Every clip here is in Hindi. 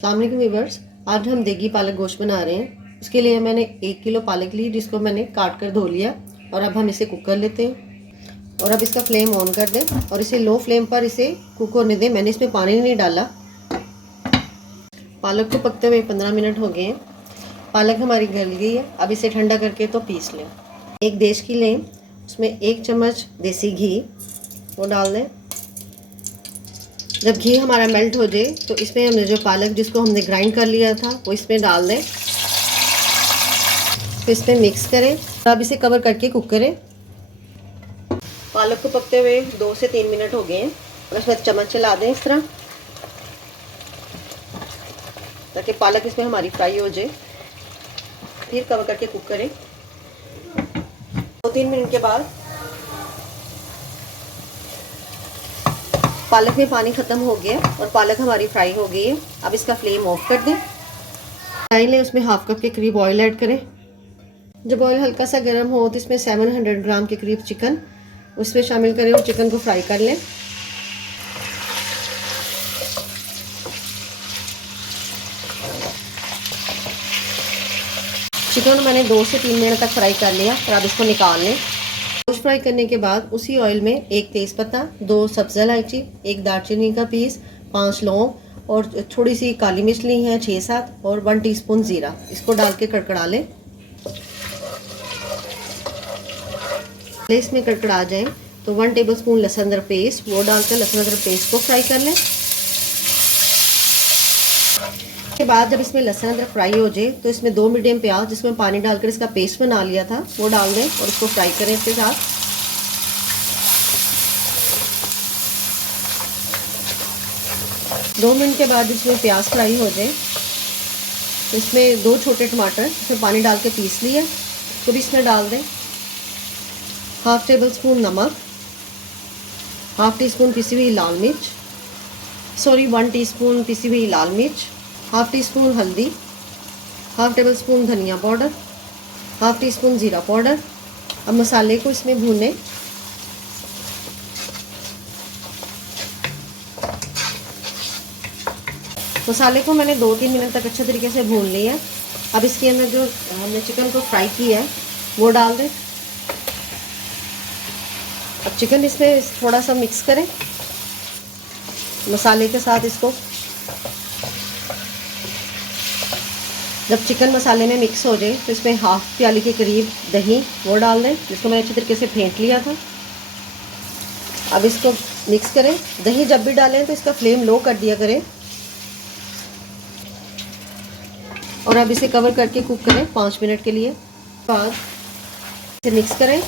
अस्सलाम वालेकुम व्यूअर्स, आज हम देगी पालक गोश्त बना रहे हैं। उसके लिए मैंने 1 किलो पालक ली, जिसको मैंने काट कर धो लिया। और अब हम इसे कुक कर लेते हैं। और अब इसका फ्लेम ऑन कर दें और इसे लो फ्लेम पर इसे कुक होने दें। मैंने इसमें पानी नहीं डाला। पालक को पकते हुए 15 मिनट हो गए हैं। पालक हमारी गल गई है। अब इसे ठंडा करके तो पीस लें। एक देश की लें, उसमें 1 चम्मच देसी घी वो डाल दें। जब घी हमारा मेल्ट हो जाए तो इसमें हमने जो पालक जिसको हमने ग्राइंड कर लिया था वो इसमें डाल दें। फिर इसमें मिक्स करें। अब इसे कवर करके कुक करें। पालक को पकते हुए 2 से 3 मिनट हो गए हैं। और इसमें चम्मच चला दें इस तरह, ताकि पालक इसमें हमारी फ्राई हो जाए। फिर कवर करके कुक करें। 2-3 मिनट के बाद पालक में पानी ख़त्म हो गया और पालक हमारी फ्राई हो गई है। अब इसका फ्लेम ऑफ कर दें। फ्राई लें, उसमें हाफ कप के करीब ऑयल ऐड करें। जब ऑयल हल्का सा गर्म हो तो इसमें 700 ग्राम के करीब चिकन उसमें शामिल करें और चिकन को फ्राई कर लें। चिकन मैंने 2 से 3 मिनट तक फ्राई कर लिया और अब इसको निकाल लें। गोश्त फ्राई करने के बाद उसी ऑयल में 1 तेज़पत्ता, 2 सब्ज़ इलायची, 1 दालचीनी का पीस, 5 लौंग और थोड़ी सी काली मिर्च ली है 6-7 और 1 टीस्पून ज़ीरा, इसको डाल के कड़कड़ा लें। इसमें कड़कड़ा जाए तो 1 टेबलस्पून लहसुन अदरक पेस्ट वो डालकर लहसुन अदरक पेस्ट को फ्राई कर लें। के बाद जब इसमें लहसुन अदरक फ्राई हो जाए तो इसमें 2 मीडियम प्याज जिसमें पानी डालकर इसका पेस्ट बना लिया था वो डाल दें और इसको फ्राई करें इसके साथ। 2 मिनट के बाद इसमें प्याज फ्राई हो जाए तो इसमें 2 छोटे टमाटर इसमें पानी डाल के पीस लिए तो भी इसमें डाल दें। हाफ टेबल स्पून नमक, हाफ टी स्पून पिसी हुई लाल मिर्च, 1 टीस्पून पिसी हुई लाल मिर्च, हाफ टी स्पून हल्दी, हाफ टेबल स्पून धनिया पाउडर, हाफ टी स्पून ज़ीरा पाउडर। अब मसाले को इसमें भूनें। मसाले को मैंने 2-3 मिनट तक अच्छे तरीके से भून लिया है। अब इसके अंदर जो हमने चिकन को फ्राई किया है वो डाल दें। अब चिकन इसमें थोड़ा सा मिक्स करें मसाले के साथ इसको। जब चिकन मसाले में मिक्स हो जाए तो इसमें हाफ प्याली के करीब दही वो डाल दें, जिसको मैंने अच्छे तरीके से फेंट लिया था। अब इसको मिक्स करें। दही जब भी डालें तो इसका फ्लेम लो कर दिया करें। और अब इसे कवर करके कुक करें 5 मिनट के लिए। बाद इसे मिक्स करें।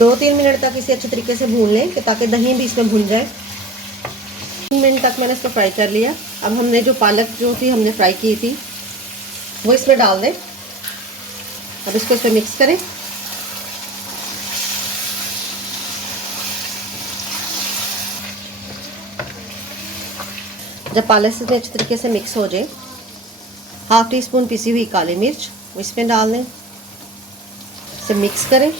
दो 3 मिनट तक इसे अच्छे तरीके से भून लें कि ताकि दही भी इसमें भुन जाए। 3 मिनट तक मैंने इसको फ्राई कर लिया। अब हमने जो पालक जो थी हमने फ्राई की थी वो इसमें डाल दें। अब इसको इसमें मिक्स करें। जब पालक से अच्छे तरीके से मिक्स हो जाए, हाफ टी स्पून पिसी हुई काली मिर्च वो इसमें डाल दें। इसे मिक्स करें।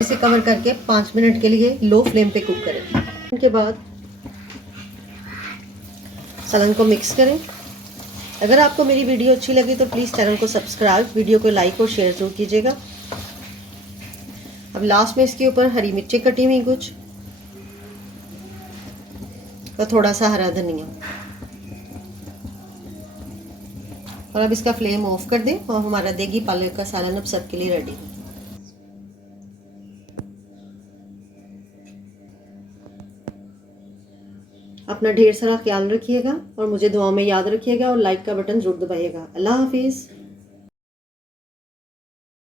इसे कवर करके 5 मिनट के लिए लो फ्लेम पे कुक करें। उनके बाद सलन को मिक्स करें। अगर आपको मेरी वीडियो अच्छी लगी तो प्लीज़ चैनल को सब्सक्राइब, वीडियो को लाइक और शेयर जरूर कीजिएगा। अब लास्ट में इसके ऊपर हरी मिर्ची कटी हुई कुछ और थोड़ा सा हरा धनिया। और अब इसका फ्लेम ऑफ कर दें और हमारा देगी पालक का सालन अब सबके लिए रेडी है। अपना ढेर सारा ख्याल रखिएगा और मुझे दुआओं में याद रखिएगा और लाइक का बटन जरूर दबाइएगा। अल्लाह हाफिज़।